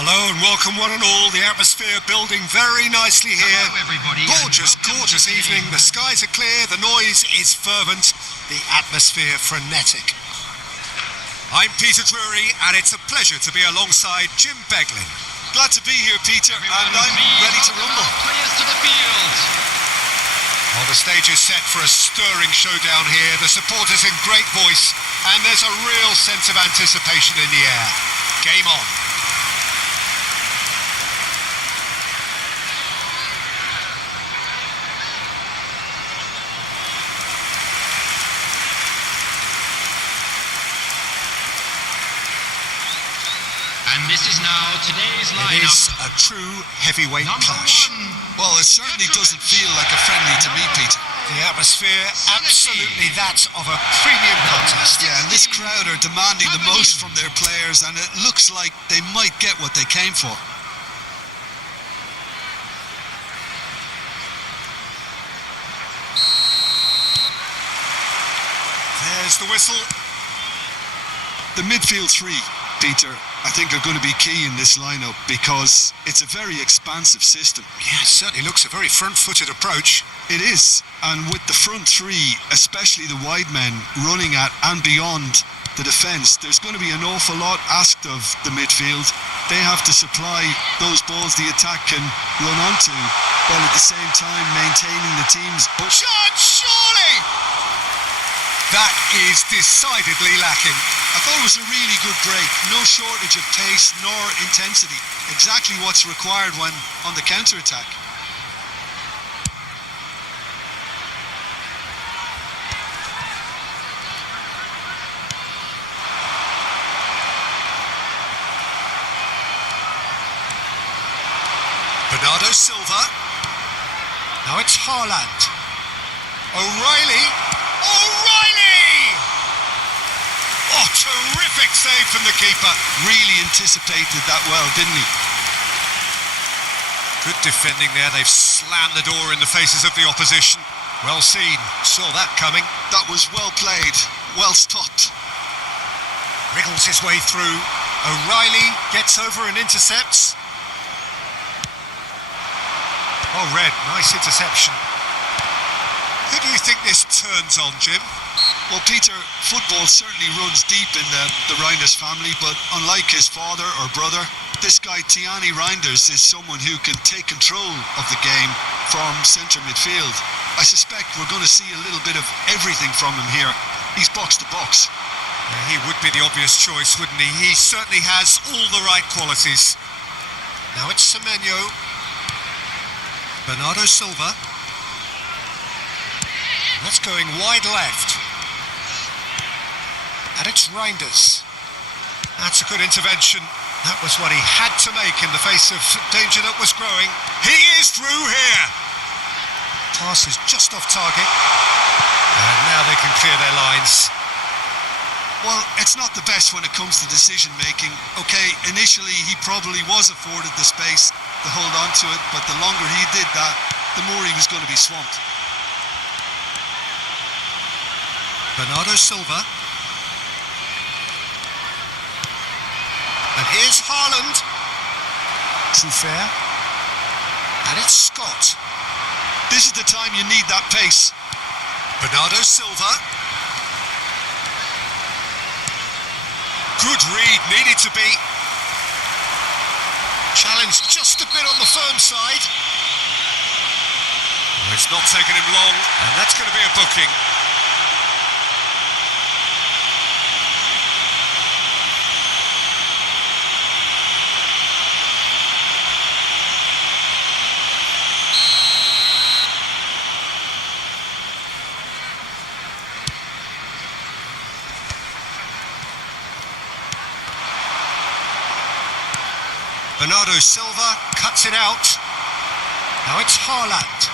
Hello and welcome one and all. The atmosphere building very nicely here. Hello everybody. Gorgeous evening. The skies are clear, the noise is fervent, the atmosphere frenetic. I'm Peter Drury and it's a pleasure to be alongside Jim Beglin. Glad to be here, Peter, and I'm ready to rumble. Players to the field. Well, the stage is set for a stirring showdown here. The supporters in great voice and there's a real sense of anticipation in the air. Game on. And this is now today's lineup. It is a true heavyweight clash. Well, it certainly doesn't feel like a friendly to me, Peter. The atmosphere, absolutely that of a premium contest. Yeah, and this crowd are demanding the most from their players, and it looks like they might get what they came for. There's the whistle. The midfield three, Peter, I think are going to be key in this lineup because it's a very expansive system. Yeah, it certainly looks a very front-footed approach. It is, and with the front three, especially the wide men, running at and beyond the defence, there's going to be an awful lot asked of the midfield. They have to supply those balls the attack can run onto, while at the same time maintaining the team's... Shot, surely! That is decidedly lacking. I thought it was a really good break. No shortage of pace nor intensity. Exactly what's required when on the counter-attack. Bernardo Silva. Now it's Haaland. O'Reilly. Oh, terrific save from the keeper. Really anticipated that well, didn't he? Good defending there. They've slammed the door in the faces of the opposition. Well seen. Saw that coming. That was well played. Well stopped. Wriggles his way through. O'Reilly gets over and intercepts. Oh, Red, nice interception. Who do you think this turns on, Jim? Well, Peter, football certainly runs deep in the Reinders family, but unlike his father or brother, this guy Tiani Reinders is someone who can take control of the game from centre midfield. I suspect we're going to see a little bit of everything from him here. He's box to box. Yeah, he would be the obvious choice, wouldn't he? He certainly has all the right qualities. Now it's Semenyo. Bernardo Silva. That's going wide left. And it's Reinders. That's a good intervention. That was what he had to make in the face of danger that was growing. He is through here. Pass is just off target. And now they can clear their lines. Well, it's not the best when it comes to decision making. Okay, initially he probably was afforded the space to hold on to it, but the longer he did that, the more he was going to be swamped. Bernardo Silva. And here's Haaland. Truffert. And it's Scott. This is the time you need that pace. Bernardo Silva. Good read, needed to be. Challenge just a bit on the firm side. Well, it's not taken him long, and that's going to be a booking. Bernardo Silva cuts it out. Now it's Haaland.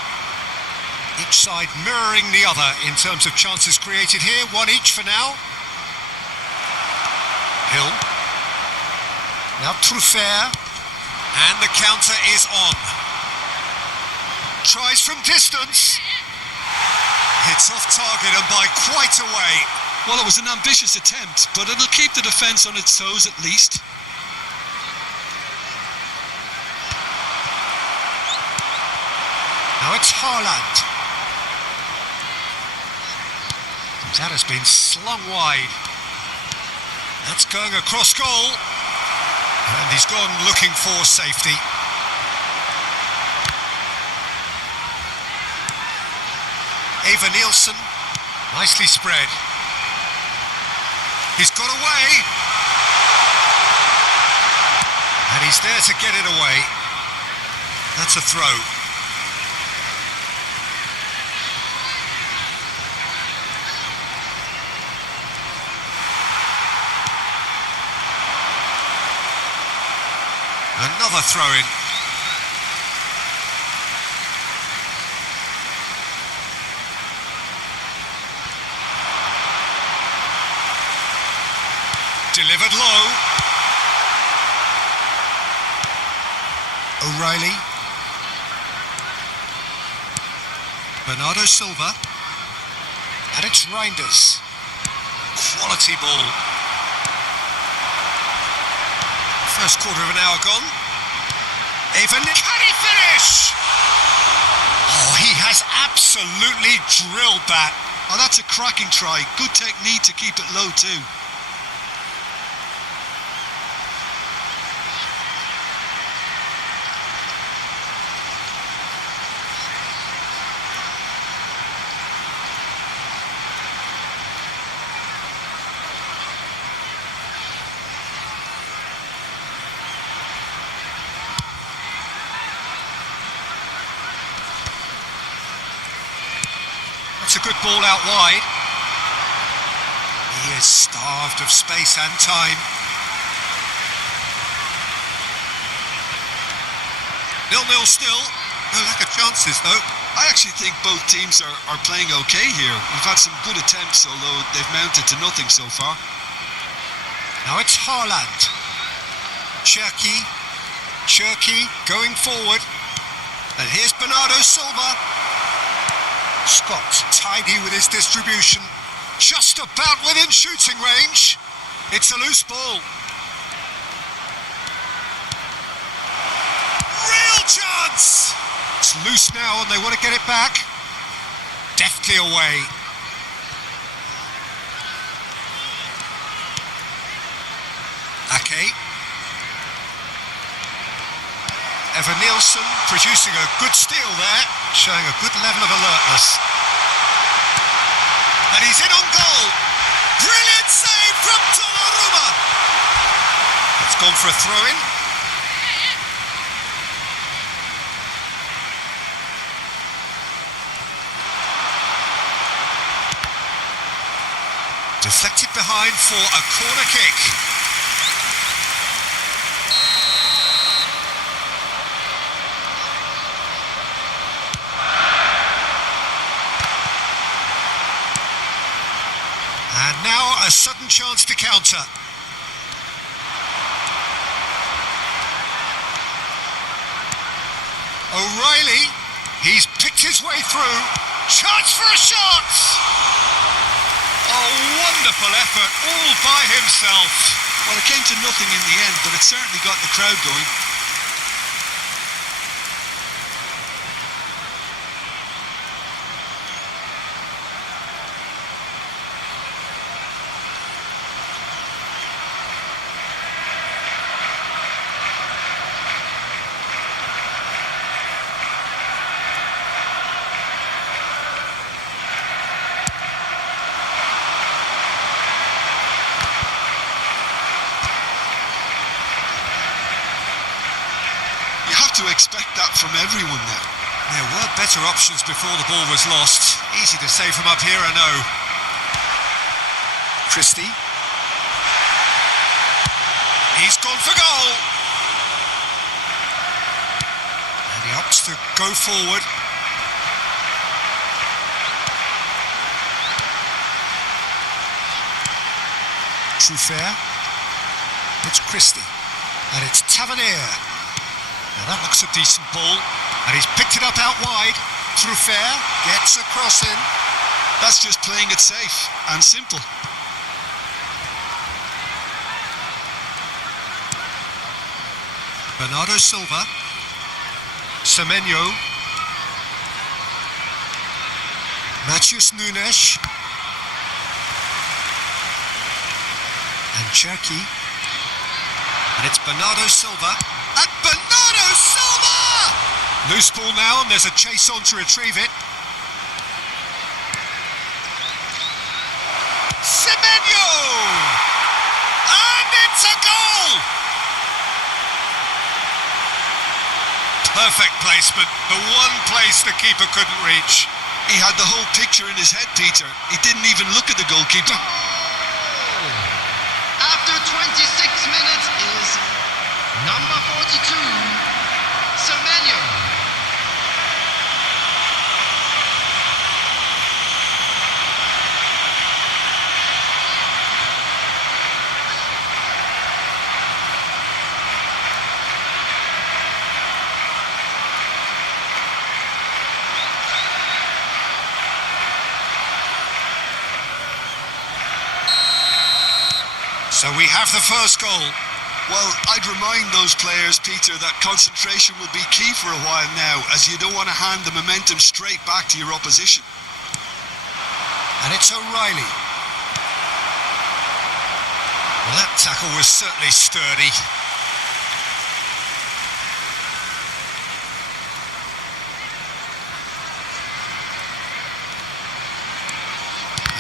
Each side mirroring the other in terms of chances created here. One each for now. Hill. Now Truffert. And the counter is on. Tries from distance. Hits off target and by quite a way. Well, it was an ambitious attempt, but it'll keep the defence on its toes at least. it's Haaland. That has been slung wide. That's going across goal. And he's gone looking for safety. Eva Nielsen, nicely spread. He's got away. And he's there to get it away. That's a throw. Another throw-in. Delivered low. O'Reilly. Bernardo Silva. And it's Reinders. Quality ball. First quarter of an hour gone. Can he finish? Oh, he has absolutely drilled that. Oh, that's a cracking try. Good technique to keep it low too. That's a good ball out wide. He is starved of space and time. 0-0 still. No lack of chances though. I actually think both teams are playing okay here. We've had some good attempts, although they've mounted to nothing so far. Now it's Haaland. Cherky going forward. And here's Bernardo Silva. Scott tidy with his distribution, just about within shooting range. It's a loose ball. Real chance! It's loose now and they want to get it back. Deftly away. Ake. Eva Nielsen producing a good steal there, showing a good level of alertness. And he's in on goal. Brilliant save from Donnarumma. It's gone for a throw-in. Deflected behind for a corner kick. And now a sudden chance to counter. O'Reilly, he's picked his way through. Chance for a shot! A wonderful effort all by himself. Well, it came to nothing in the end, but it certainly got the crowd going. To expect that from everyone now. There were better options before the ball was lost. Easy to say from up here, I know. Christie. He's gone for goal. And he opts to go forward. Truffert. It's Christie. And it's Tavernier. Now that looks a decent ball, and he's picked it up out wide. Truffert gets a cross in. That's just playing it safe and simple. Bernardo Silva. Semenyo. Matheus Nunes. And Cherki. And it's Bernardo Silva. And Bernardo Silva! Loose ball now, and there's a chase on to retrieve it. Semenyo! And it's a goal! Perfect placement, the one place the keeper couldn't reach. He had the whole picture in his head, Peter. He didn't even look at the goalkeeper. After 26 minutes is number 42, Semenyo. So we have the first goal. Well, I'd remind those players, Peter, that concentration will be key for a while now, as you don't want to hand the momentum straight back to your opposition. And it's O'Reilly. Well, that tackle was certainly sturdy.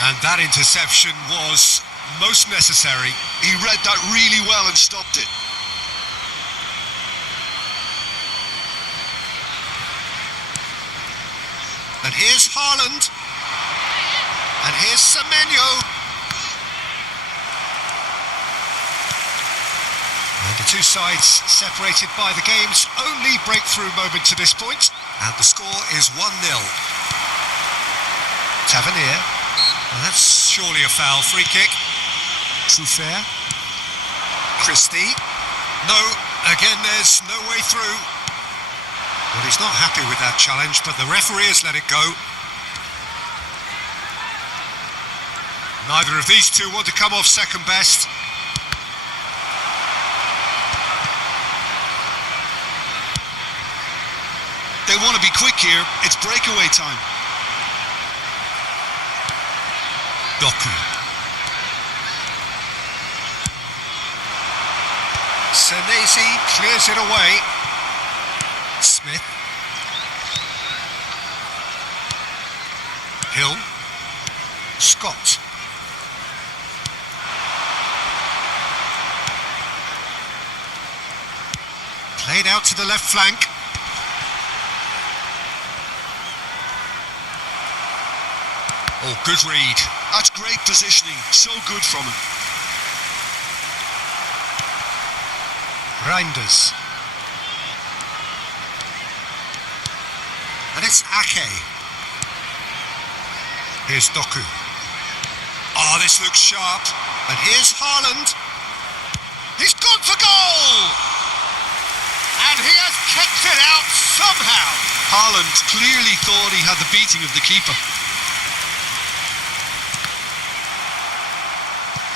And that interception was most necessary. He read that really well and stopped it. And here's Haaland. And here's Semenyo. And the two sides separated by the game's only breakthrough moment to this point. And the score is 1-0. Tavernier. Well, that's surely a foul. Free kick. Truffert. Christie. No, again there's no way through. Well, he's not happy with that challenge, but the referee has let it go. Neither of these two want to come off second best. They want to be quick here. It's breakaway time. Doku. Senesi clears it away. Smith. Hill. Scott. Played out to the left flank. Oh, good read. That's great positioning. So good from him. Reinders. And it's Ake. Here's Doku. Oh, this looks sharp. And here's Haaland. He's gone for goal! And he has kicked it out somehow. Haaland clearly thought he had the beating of the keeper.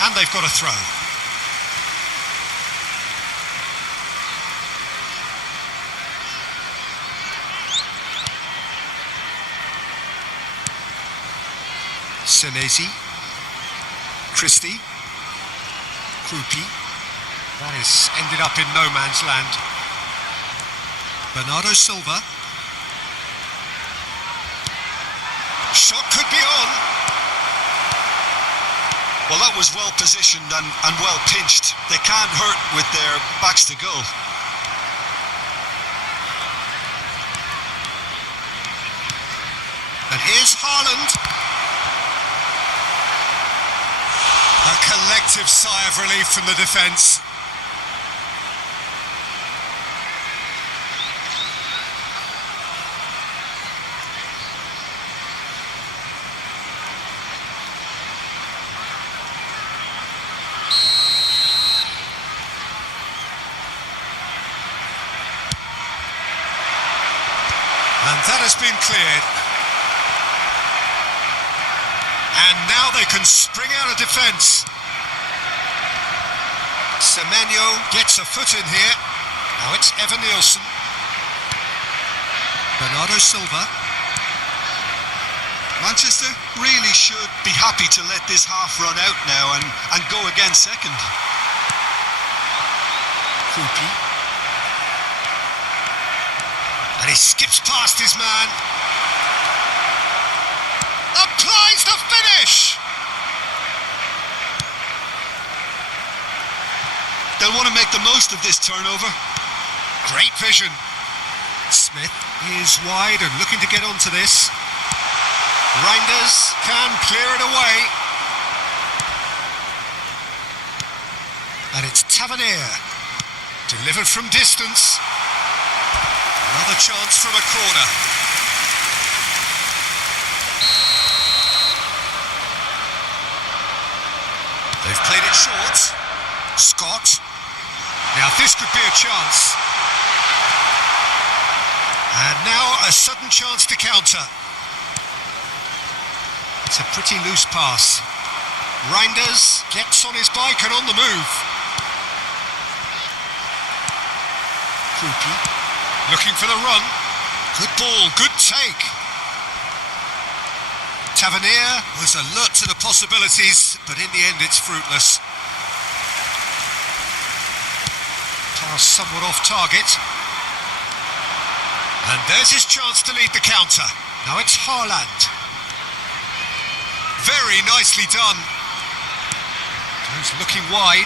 And they've got a throw. Senesi. Christie. Krupi. That has ended up in no man's land. Bernardo Silva. Shot could be on. Well, that was well positioned and well pinched. They can't hurt with their backs to goal. And here's Haaland. A collective sigh of relief from the defence. And that has been cleared. And now they can spring out of defence. Semenyo gets a foot in here. Now it's Evan Nielsen. Bernardo Silva. Manchester really should be happy to let this half run out now and go again second. Krupi. And he skips past his man. Applies the finish! They'll want to make the most of this turnover. Great vision. Smith is wide and looking to get onto this. Reinders can clear it away. And it's Tavernier. Delivered from distance. Another chance from a corner. They've played it short. Scott. Now this could be a chance. And now a sudden chance to counter. It's a pretty loose pass. Reinders gets on his bike and on the move. Krupi looking for the run. Good ball, good take. Tavernier was alert to the possibilities, but in the end it's fruitless. Pass somewhat off target. And there's his chance to lead the counter. Now it's Haaland. Very nicely done. He's looking wide.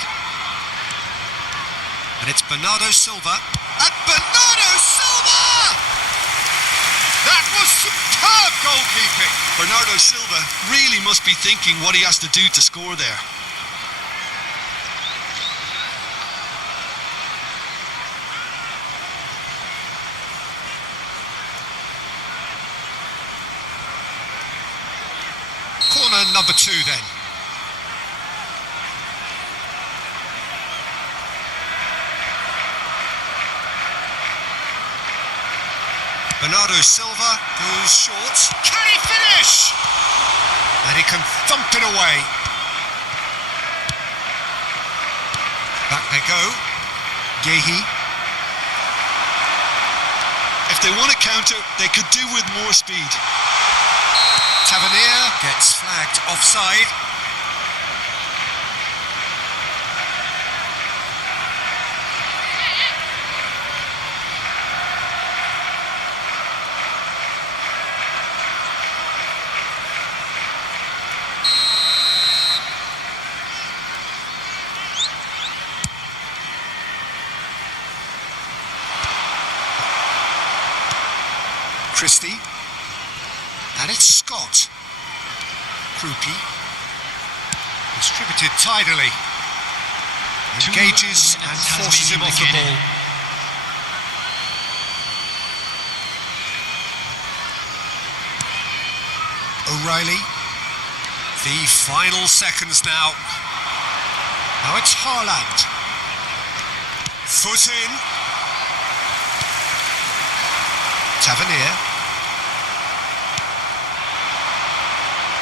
And it's Bernardo Silva. And Bernardo Silva! That was superb goalkeeping. Bernardo Silva really must be thinking what he has to do to score there. Corner number 2 then. Bernardo Silva goes short. Can he finish? And he can thump it away. Back they go. Gehi. If they want to counter, they could do with more speed. Tavernier gets flagged offside. Christie. And it's Scott. Krupi. Distributed tidily. Engages and forces him off the ball. O'Reilly. The final seconds now. Now it's Haaland. Foot in. Tavernier.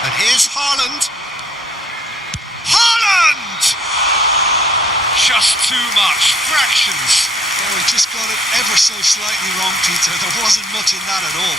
And here's Haaland. Haaland! Just too much. Fractions. Oh, he just got it ever so slightly wrong, Peter. There wasn't much in that at all.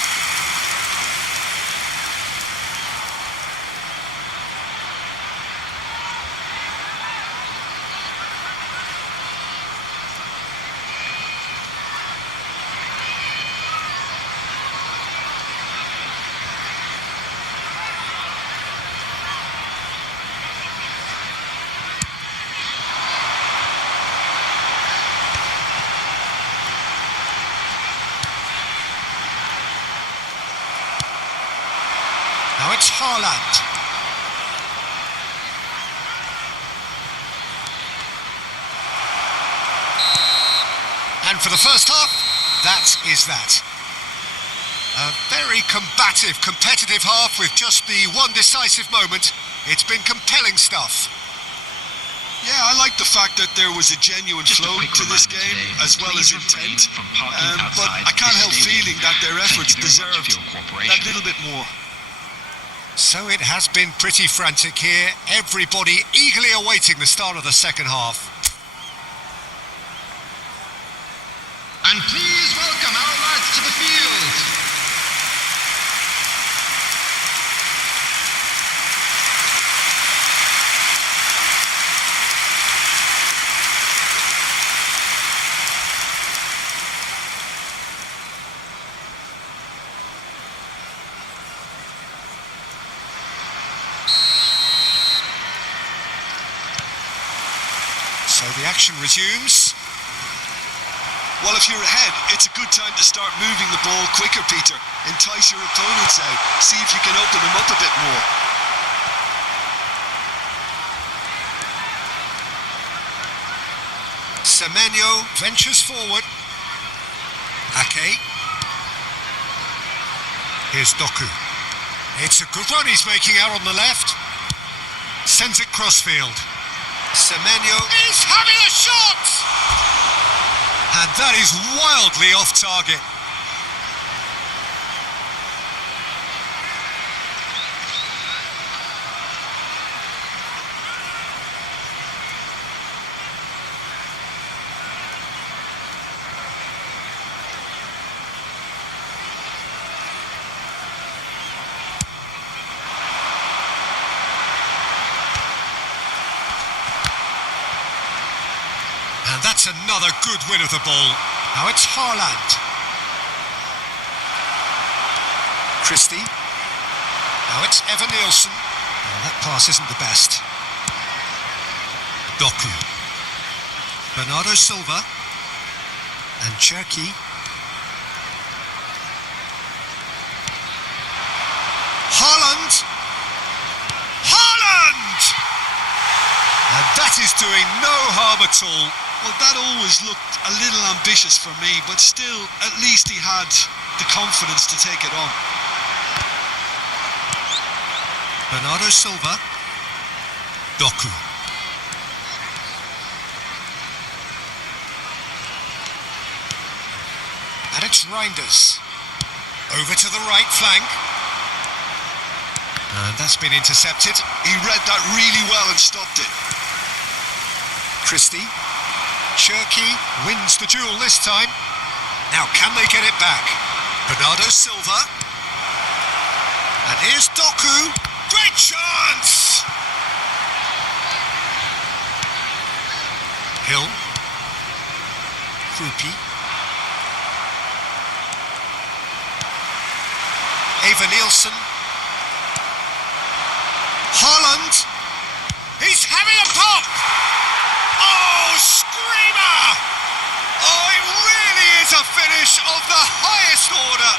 Now it's Haaland. And for the first half, that is that. A very combative, competitive half with just the one decisive moment. It's been compelling stuff. Yeah, I like the fact that there was a genuine flow to this game as well as intent. But I can't help feeling that their efforts deserved that little bit more. So it has been pretty frantic here. Everybody eagerly awaiting the start of the second half. And please welcome our lads to the field. So the action resumes. Well, if you're ahead, it's a good time to start moving the ball quicker, Peter. Entice your opponents out. See if you can open them up a bit more. Semenyo ventures forward. Ake. Here's Doku. It's a good run he's making out on the left. Sends it crossfield. Semenyo is having a shot! And that is wildly off target. And that's another good win of the ball. Now it's Haaland. Christie. Now it's Evan Nielsen. Oh, that pass isn't the best. Doku. Bernardo Silva. And Cherki. Haaland! Haaland! And that is doing no harm at all. Well, that always looked a little ambitious for me, but still, at least he had the confidence to take it on. Bernardo Silva. Doku. And it's Reinders. Over to the right flank. And that's been intercepted. He read that really well and stopped it. Christie. Cherki wins the duel this time. Now can they get it back? Bernardo Silva. And here's Doku. Great chance! Hill. Krupi. Eva Nielsen. Haaland. He's having a pop! Oh, screamer! Oh, it really is a finish of the highest order.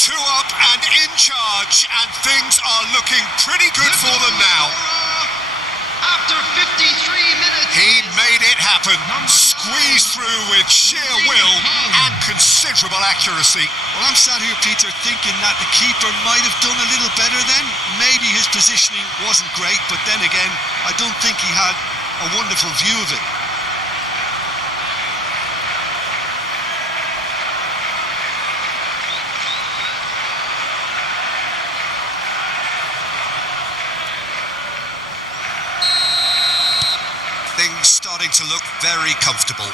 2 up and in charge, and things are looking pretty good for them now. After 53 minutes, He made it happen, squeezed through with sheer will and considerable accuracy. Well, I'm sat here, Peter, thinking that the keeper might have done a little better then. Maybe his positioning wasn't great, but then again, I don't think he had a wonderful view of it. Things starting to look very comfortable.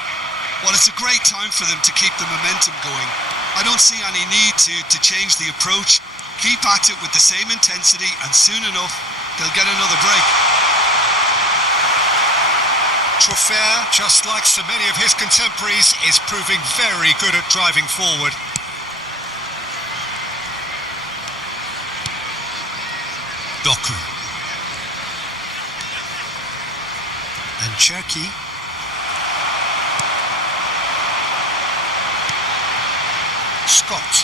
Well, it's a great time for them to keep the momentum going. I don't see any need to change the approach. Keep at it with the same intensity, and soon enough, they'll get another break. Truffert, just like so many of his contemporaries, is proving very good at driving forward. Doku. And Cherki. Scott.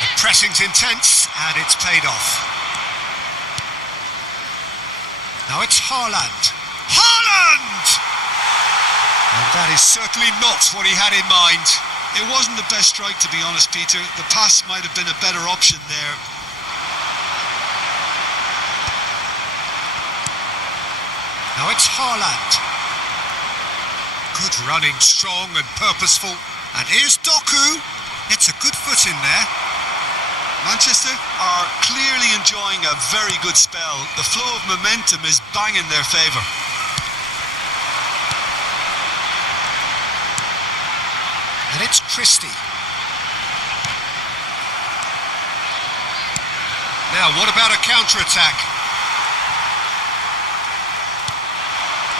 The pressing's intense, and it's paid off. Now it's Haaland. Haaland! And that is certainly not what he had in mind. It wasn't the best strike, to be honest, Peter. The pass might have been a better option there. Now it's Haaland. Good running, strong and purposeful. And here's Doku. Gets a good foot in there. Manchester are clearly enjoying a very good spell. The flow of momentum is bang in their favour. And it's Christie. Now, what about a counter-attack?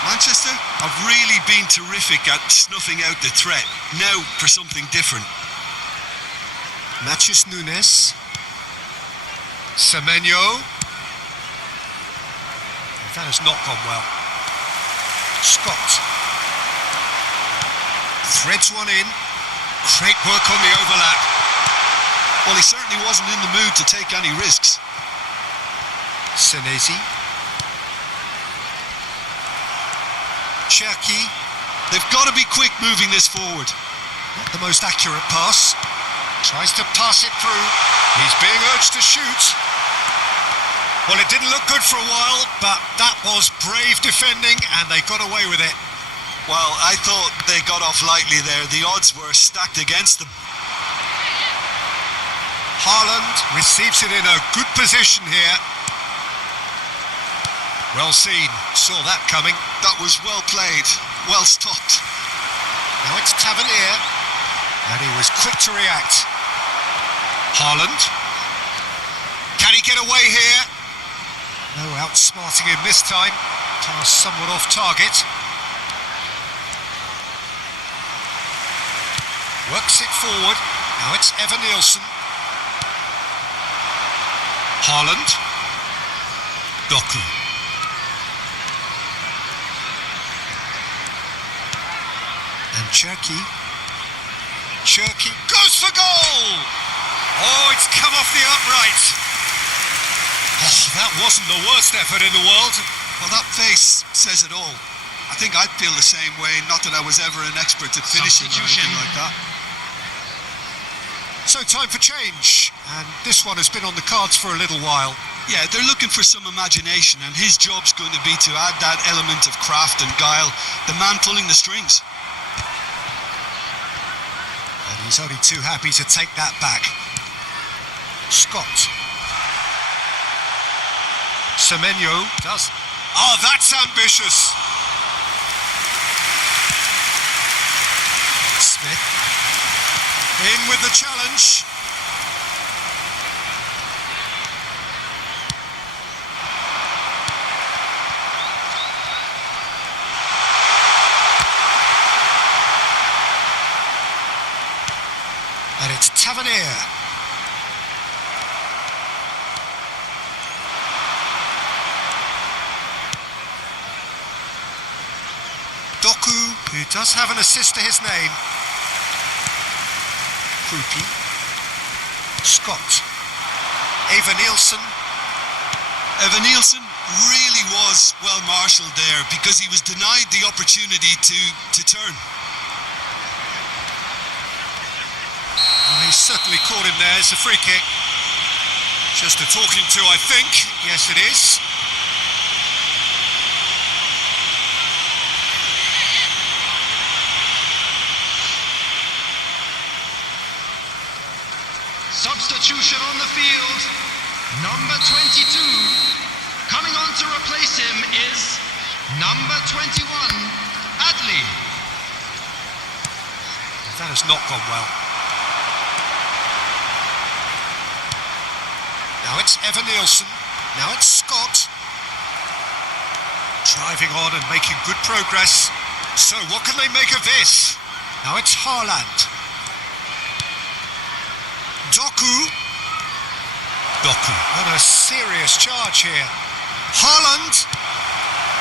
Manchester have really been terrific at snuffing out the threat. Now for something different. Matheus Nunes. Semenyo. That has not gone well. Scott threads one in. Great work on the overlap. Well, he certainly wasn't in the mood to take any risks. Senesi. Cherki. They've got to be quick moving this forward. Not the most accurate pass. Tries to pass it through. He's being urged to shoot. Well, it didn't look good for a while, but that was brave defending and they got away with it. Well, I thought they got off lightly there. The odds were stacked against them. Haaland receives it in a good position here. Well seen, saw that coming. That was well played, well stopped. Now it's Tavernier, and he was quick to react. Haaland. Can he get away here? No outsmarting him this time. Pass somewhat off target. Works it forward. Now it's Evan Nielsen. Haaland. Doku. And Cherki. Cherki goes for goal! Oh, it's come off the upright. Oh, that wasn't the worst effort in the world. Well, that face says it all. I think I'd feel the same way, not that I was ever an expert at finishing or anything like that. So time for change, and this one has been on the cards for a little while. Yeah, they're looking for some imagination, and his job's going to be to add that element of craft and guile, the man pulling the strings. And he's only too happy to take that back. Scott. Semenyo does. Oh, that's ambitious. Smith. In with the challenge. And it's Tavernier. Doku, who does have an assist to his name. Krupi. Scott. Eva Nielsen. Evan Nielsen really was well marshalled there because he was denied the opportunity to turn. Well, he's certainly caught him there. It's a free kick. Just a talking to, I think. Yes, it is. Substitution on the field. Number 22. Coming on to replace him is number 21, Adley. That has not gone well. Now it's Evan Nielsen. Now it's Scott. Driving on and making good progress. So what can they make of this? Now it's Haaland. Doku. Doku on a serious charge here. Haaland.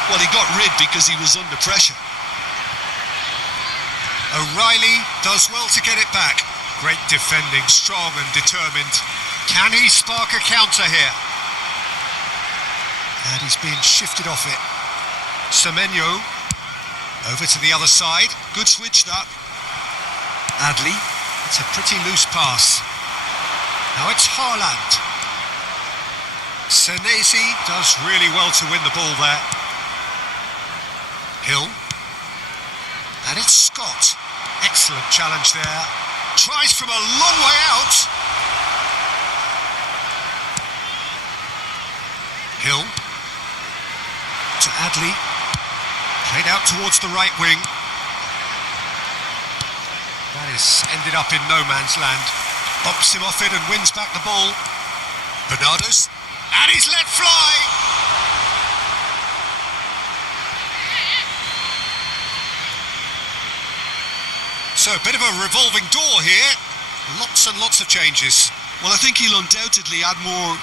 Well, he got rid because he was under pressure. O'Reilly does well to get it back. Great defending, strong and determined. Can he spark a counter here? And he's being shifted off it. Semenyo over to the other side. Good switch, that. Adley. It's a pretty loose pass. Now it's Haaland. Senesi does really well to win the ball there. Hill. And it's Scott. Excellent challenge there. Tries from a long way out. Hill. To Adley. Played out towards the right wing. That is ended up in no man's land. Bumps him off it and wins back the ball. Bernardo's. And he's let fly. So a bit of a revolving door here. Lots and lots of changes. Well, I think he'll undoubtedly add more